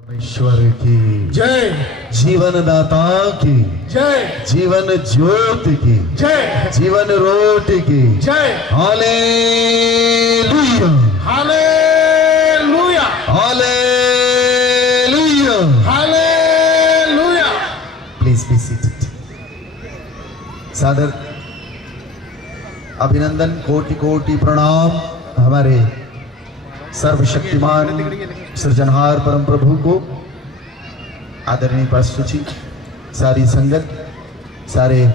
ईश्वर की जय, जीवन दाता की जय, जीवन ज्योति की जय, जीवन रोटी की जय। Hallelujah hallelujah, hallelujah. Hallelujah. Please be seated. सादर अभिनंदन, कोटि कोटि प्रणाम हमारे सर्वशक्तिमान सृजनहार परम प्रभु को, आदरणीय पास्टर जी, सारी संगत, सारे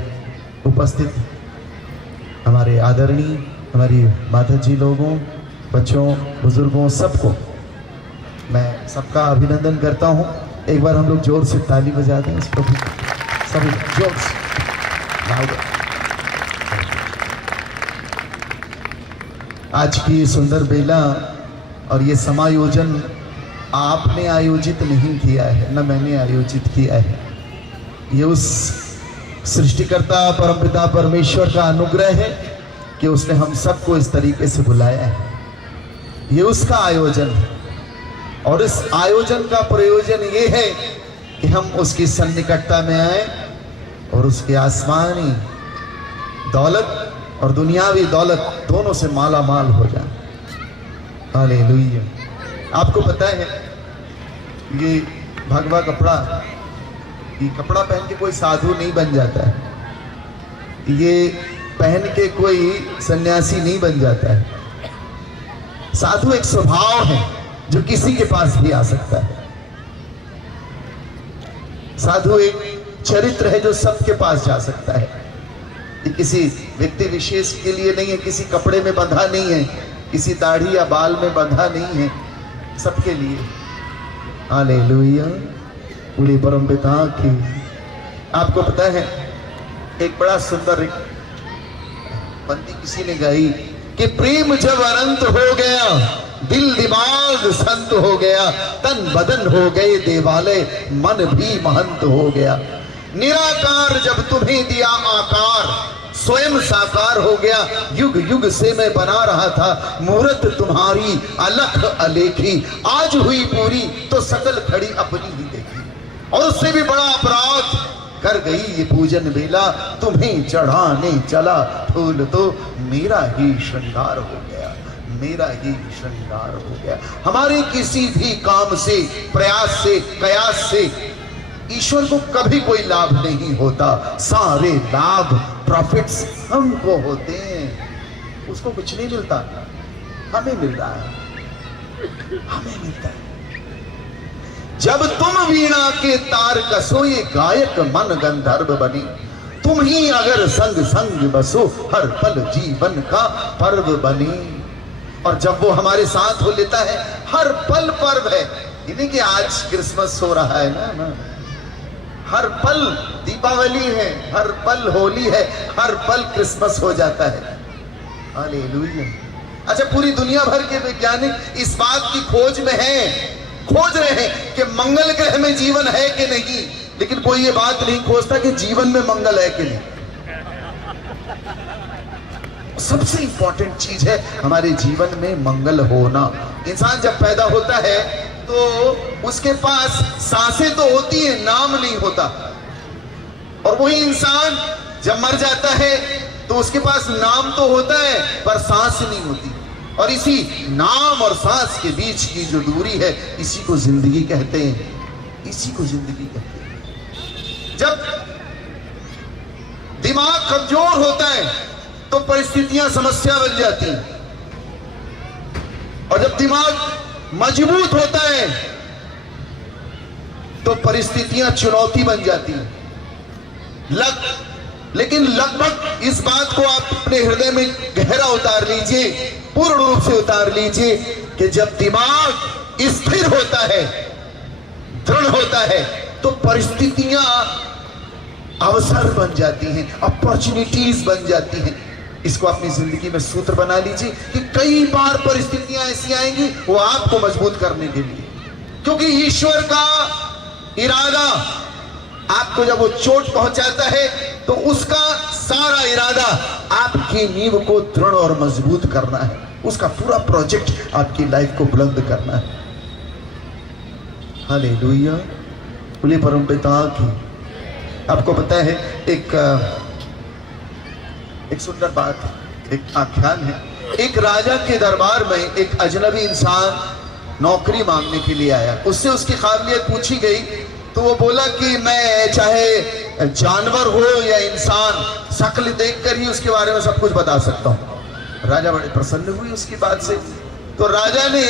उपस्थित हमारे आदरणीय हमारी माता जी लोगों, बच्चों, बुजुर्गों, सबको मैं सबका अभिनंदन करता हूं। एक बार हम लोग जोर से ताली बजा दें इस प्रभु, सभी जोर से। आज की सुंदर बेला और ये समायोजन आपने आयोजित नहीं किया है, न मैंने आयोजित किया है। ये उस सृष्टिकर्ता परमपिता परमेश्वर का अनुग्रह है कि उसने हम सबको इस तरीके से बुलाया है। ये उसका आयोजन है और इस आयोजन का प्रयोजन ये है कि हम उसकी सन्निकटता में आए और उसके आसमानी दौलत और दुनियावी दौलत दोनों से माला माल हो जाए। हालेलुया। आपको पता है ये भगवा कपड़ा, ये कपड़ा पहन के कोई साधु नहीं बन जाता है, ये पहन के कोई सन्यासी नहीं बन जाता है। साधु एक स्वभाव है जो किसी के पास भी आ सकता है। साधु एक चरित्र है जो सबके पास जा सकता है। ये किसी व्यक्ति विशेष के लिए नहीं है, किसी कपड़े में बंधा नहीं है, किसी दाढ़ी या बाल में बंधा नहीं है, सबके लिए। हालेलुया। पूरे परमपिता की। आपको पता है एक बड़ा सुंदर पंक्ति किसी ने गाई कि प्रेम जब अनंत हो गया, दिल दिमाग संत हो गया, तन बदन हो गए देवालय, मन भी महंत हो गया। निराकार जब तुम्हें दिया आकार, स्वयं साकार हो गया। युग युग से मैं बना रहा था मूर्त तुम्हारी अलख अलेखी, आज हुई पूरी तो सकल खड़ी अपनी ही देखी। और उससे भी बड़ा अपराध कर गई ये पूजन बेला, तुम्हें चढ़ाने चला फूल तो मेरा ही श्रृंगार हो गया, मेरा ही श्रृंगार हो गया। हमारे किसी भी काम से, प्रयास से, कयास से ईश्वर को कभी कोई लाभ नहीं होता। सारे लाभ, प्रॉफिट्स हमको होते हैं, उसको कुछ नहीं मिलता, हमें मिल रहा है, हमें मिलता है। जब तुम वीणा के तार कसो, ये गायक मन गंधर्व बने, तुम ही अगर संग संग बसो, हर पल जीवन का पर्व बने। और जब वो हमारे साथ हो लेता है, हर पल पर्व है। यानी कि आज क्रिसमस हो रहा है ना, हर पल दीपावली है, हर पल होली है, हर पल क्रिसमस हो जाता है। हालेलुया। अच्छा, पूरी दुनिया भर के वैज्ञानिक इस बात की खोज में हैं, खोज रहे हैं कि मंगल ग्रह में जीवन है कि नहीं, लेकिन कोई ये बात नहीं खोजता कि जीवन में मंगल है कि नहीं। सबसे इंपॉर्टेंट चीज है हमारे जीवन में मंगल होना। इंसान जब पैदा होता है तो उसके पास सांसें तो होती हैं, नाम नहीं होता। और वही इंसान जब मर जाता है तो उसके पास नाम तो होता है पर सांस नहीं होती। और इसी नाम और सांस के बीच की जो दूरी है, इसी को जिंदगी कहते हैं, इसी को जिंदगी कहते हैं। जब दिमाग कमजोर होता है तो परिस्थितियां समस्या बन जाती हैं, और जब दिमाग मजबूत होता है तो परिस्थितियां चुनौती बन जाती हैं। लेकिन लगभग इस बात को आप अपने हृदय में गहरा उतार लीजिए, पूर्ण रूप से उतार लीजिए कि जब दिमाग स्थिर होता है, दृढ़ होता है, तो परिस्थितियां अवसर बन जाती हैं, अपॉर्चुनिटीज बन जाती हैं। इसको अपनी जिंदगी में सूत्र बना लीजिए कि कई बार परिस्थितियां ऐसी आएंगी वो आपको मजबूत करने के लिए, क्योंकि ईश्वर का इरादा आपको जब वो चोट पहुंचाता है तो उसका सारा इरादा आपकी नींव को दृढ़ और मजबूत करना है, उसका पूरा प्रोजेक्ट आपकी लाइफ को बुलंद करना है। हालेलुया। बोले परमपिता की। आपको पता है एक सुंदर बात है, एक आख्यान है। एक राजा के दरबार में एक अजनबी इंसान नौकरी मांगने के लिए आया। उससे उसकी काबिलियत पूछी गई तो वो बोला कि मैं चाहे जानवर हो या इंसान, शक्ल देखकर ही उसके बारे में सब कुछ बता सकता हूँ। राजा बड़े प्रसन्न हुए उसकी बात से। तो राजा ने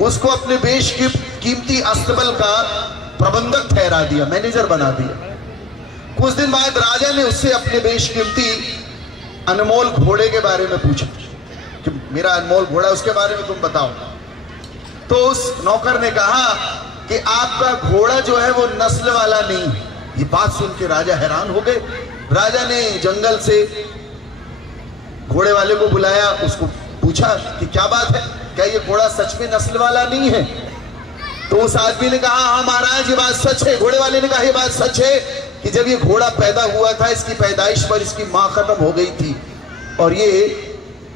उसको अपने बेशकीमती अस्तबल का प्रबंधक ठहरा दिया, मैनेजर बना दिया। कुछ दिन बाद राजा ने उससे अपने बेशकीमती अनमोल घोड़े के बारे में पूछा कि मेरा अनमोल घोड़ा, उसके बारे में तुम बताओ। तो उस नौकर ने कहा कि आपका घोड़ा जो है वो नस्ल वाला नहीं है। ये बात सुन के राजा हैरान हो गए। राजा ने जंगल से घोड़े वाले को बुलाया, उसको पूछा कि क्या बात है, क्या ये घोड़ा सच में नस्ल वाला नहीं है? तो उस आदमी ने कहा हाँ महाराज ये बात सच है। घोड़े वाले ने कहा ये बात सच है कि जब ये घोड़ा पैदा हुआ था, इसकी पैदाइश पर इसकी माँ खत्म हो गई थी और ये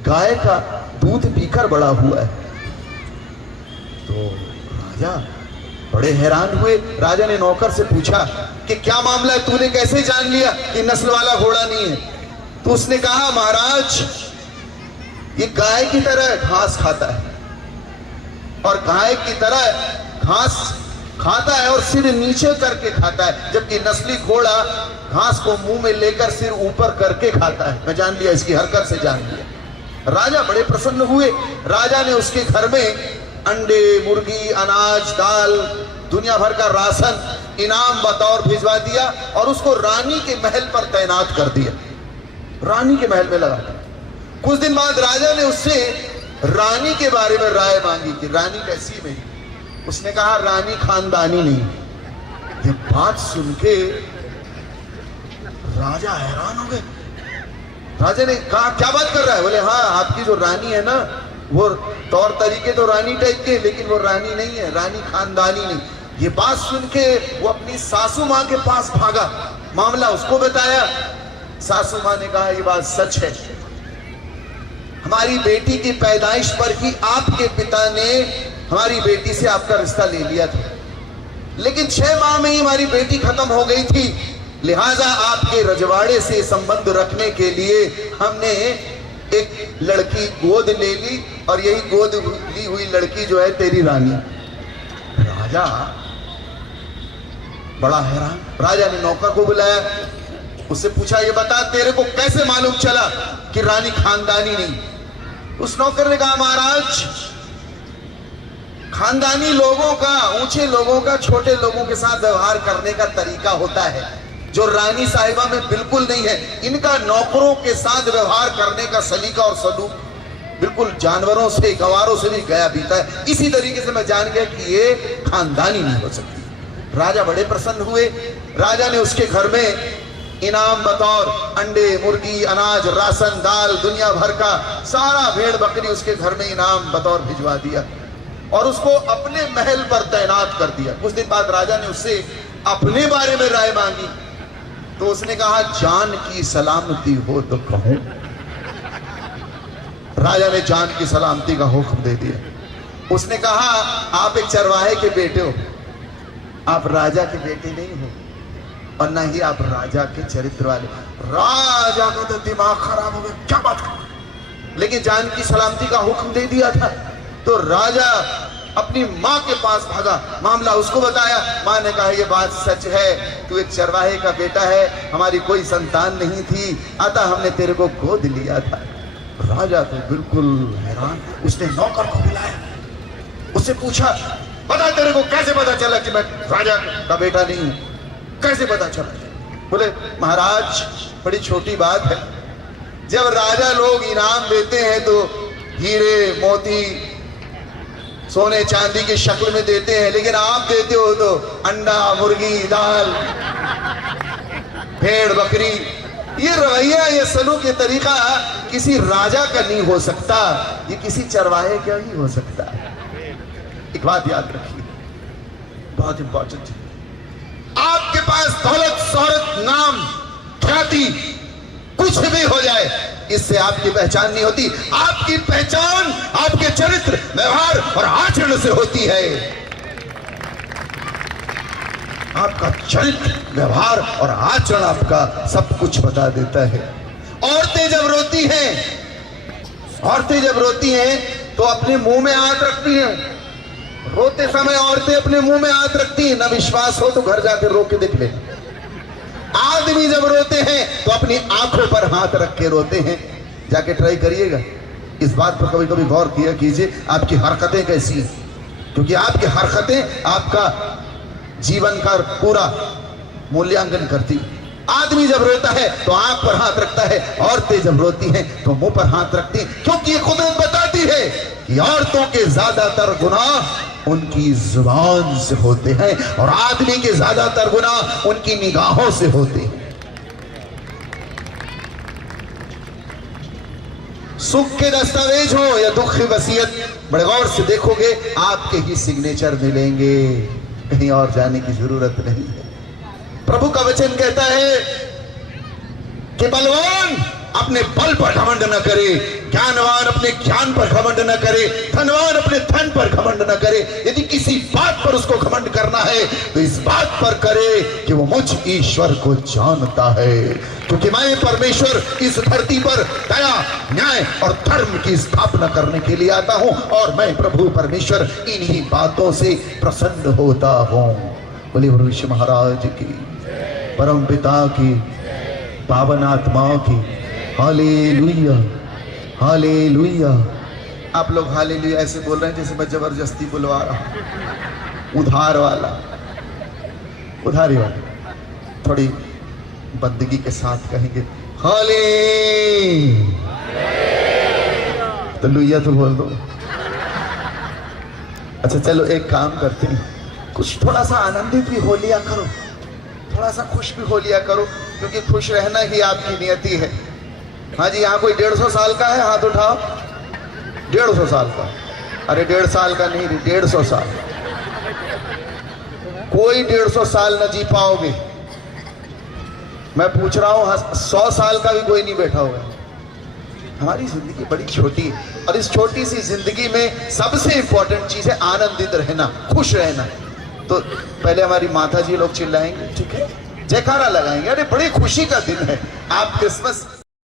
गाय का दूध पीकर बड़ा हुआ है। तो राजा बड़े हैरान हुए। राजा ने नौकर से पूछा कि क्या मामला है, तूने कैसे जान लिया कि नस्ल वाला घोड़ा नहीं है? तो उसने कहा महाराज ये गाय की तरह घास खाता है और गाय की तरह घास खाता है और सिर नीचे करके खाता है, जबकि नस्ली घोड़ा घास को मुंह में लेकर सिर ऊपर करके खाता है। मैं जान लिया, इसकी हरकत से जान लिया। राजा बड़े प्रसन्न हुए। राजा ने उसके घर में अंडे, मुर्गी, अनाज, दाल, दुनिया भर का राशन इनाम बतौर भिजवा दिया और उसको रानी के महल पर तैनात कर दिया। रानी के महल में लगा दिया। कुछ दिन बाद राजा ने उससे रानी के बारे में राय मांगी कि रानी कैसी है मेरी? उसने कहा रानी खानदानी नहीं। ये बात सुन के राजा हैरान हो गए। राजा ने कहा क्या बात कर रहा है? बोले हाँ आपकी जो रानी है ना वो तौर तरीके तो रानी टाइप के, लेकिन वो रानी नहीं है, रानी खानदानी नहीं। ये बात सुन के वो अपनी सासू माँ के पास भागा, मामला उसको बताया। सासू माँ ने कहा ये बात सच है, हमारी बेटी की पैदाइश पर ही आपके पिता ने हमारी बेटी से आपका रिश्ता ले लिया था, लेकिन 6 माह में ही हमारी बेटी खत्म हो गई थी, लिहाजा आपके रजवाड़े से संबंध रखने के लिए हमने एक लड़की गोद ले ली और यही गोद ली हुई लड़की जो है तेरी रानी। राजा बड़ा हैरान। राजा ने नौकर को बुलाया, उससे पूछा ये बता तेरे को कैसे मालूम चला कि रानी खानदानी नहीं? उस नौकर ने कहा महाराज खानदानी लोगों का, ऊंचे लोगों का छोटे लोगों के साथ व्यवहार करने का तरीका होता है जो रानी साहिबा में बिल्कुल नहीं है। इनका नौकरों के साथ व्यवहार करने का सलीका और सलूक बिल्कुल जानवरों से, गवारों से भी गया बीता है। इसी तरीके से मैं जान गया कि ये खानदानी नहीं हो सकती। राजा बड़े प्रसन्न हुए। राजा ने उसके घर में इनाम बतौर अंडे, मुर्गी, अनाज, राशन, दाल, दुनिया भर का सारा भेड़ बकरी उसके घर में इनाम बतौर भिजवा दिया और उसको अपने महल पर तैनात कर दिया। कुछ दिन बाद राजा ने उससे अपने बारे में राय मांगी तो उसने कहा जान की सलामती हो तो कहूं। राजा ने जान की सलामती का हुक्म दे दिया। उसने कहा आप एक चरवाहे के बेटे हो, आप राजा के बेटे नहीं हो और ना ही आप राजा के चरित्र वाले। राजा का तो दिमाग खराब हो गया, क्या बात कर, लेकिन जान की सलामती का हुक्म दे दिया था। तो राजा अपनी माँ के पास भागा, मामला उसको बताया। माँ ने कहा ये बात सच है, तू एक चरवाहे का बेटा है, हमारी कोई संतान नहीं थी, अतः हमने तेरे को गोद लिया था। राजा तो बिल्कुल हैरान। उसने नौकर को बुलाया, उससे पूछा बता तेरे को कैसे पता चला कि मैं राजा का बेटा नहीं हूं, कैसे पता चला? बोले महाराज बड़ी छोटी बात है, जब राजा लोग इनाम देते हैं तो हीरे मोती सोने चांदी की शक्ल में देते हैं, लेकिन आप देते हो तो अंडा, मुर्गी, दाल, भेड़ बकरी। ये रवैया, ये सलूक, ये तरीका किसी राजा का नहीं हो सकता, ये किसी चरवाहे का ही हो सकता है। एक बात याद रखिए, बहुत इंपॉर्टेंट है। आपके पास दौलत, शोहरत, नाम, ख्याति कुछ भी हो जाए, इससे आपकी पहचान नहीं होती। आपकी पहचान आपके चरित्र, व्यवहार और आचरण से होती है। आपका चरित्र, व्यवहार और आचरण आपका सब कुछ बता देता है। औरतें जब रोती हैं तो अपने मुंह में हाथ रखती हैं। रोते समय औरतें अपने मुंह में हाथ रखती हैं। ना विश्वास हो तो घर जाकर रो के देख ले। आदमी जब रोते हैं तो अपनी आंखों पर हाथ रख के रोते हैं। जाके ट्राई करिएगा, इस बात पर कभी कभी गौर किया कीजिए आपकी हरकतें कैसी हैं, क्योंकि आपकी हरकतें आपका जीवन का पूरा मूल्यांकन करती। आदमी जब रोता है तो आंख पर हाथ रखता है, औरतें जब रोती हैं तो मुंह पर हाथ रखती हैं, क्योंकि ये कुदरत बताती है कि औरतों के ज्यादातर गुनाह उनकी जुबान से होते हैं और आदमी के ज्यादातर गुनाह उनकी निगाहों से होते हैं। सुख के दस्तावेज हो या दुख की वसीयत, बड़े गौर से देखोगे आपके ही सिग्नेचर मिलेंगे, कहीं और जाने की जरूरत नहीं है। प्रभु का वचन कहता है कि बलवान अपने बल पर घमंड न करे, ज्ञानवान अपने ज्ञान पर घमंड न करे, धनवान अपने धन पर घमंड न करे। यदि किसी बात पर उसको घमंड करना है तो इस बात पर करे कि वो मुझ ईश्वर को जानता है, क्योंकि मैं परमेश्वर इस धरती पर दया, न्याय और धर्म की स्थापना करने के लिए आता हूं और मैं प्रभु परमेश्वर इन्हीं बातों से प्रसन्न होता हूं। बोले भविष्य महाराज की, परम पिता की, पावन आत्मा की हालेलुया, हालेलुया। आप लोग हालेलुया ऐसे बोल रहे हैं जैसे मैं जबरदस्ती बुलवा रहा हूं। उधारी वाला थोड़ी बंदगी के साथ कहेंगे हाले, तो लुइया तो बोल दो। अच्छा चलो एक काम करते हैं, कुछ थोड़ा सा आनंदित भी हो लिया करो, थोड़ा सा खुश भी हो लिया करो, क्योंकि खुश रहना ही आपकी नियति है। हाँ जी, यहाँ कोई 150 साल का है, हाथ उठाओ। 150 साल का? अरे 1.5 साल का नहीं, 150 साल। कोई 150 साल न जी पाओगे। मैं पूछ रहा हूँ 100 साल का भी कोई नहीं बैठा होगा। हमारी जिंदगी बड़ी छोटी है और इस छोटी सी जिंदगी में सबसे इंपॉर्टेंट चीज है आनंदित रहना, खुश रहना। तो पहले हमारी माता जी लोग चिल्लाएंगे, ठीक है, जयकारा लगाएंगे, अरे बड़ी खुशी का दिन है। आप क्रिसमस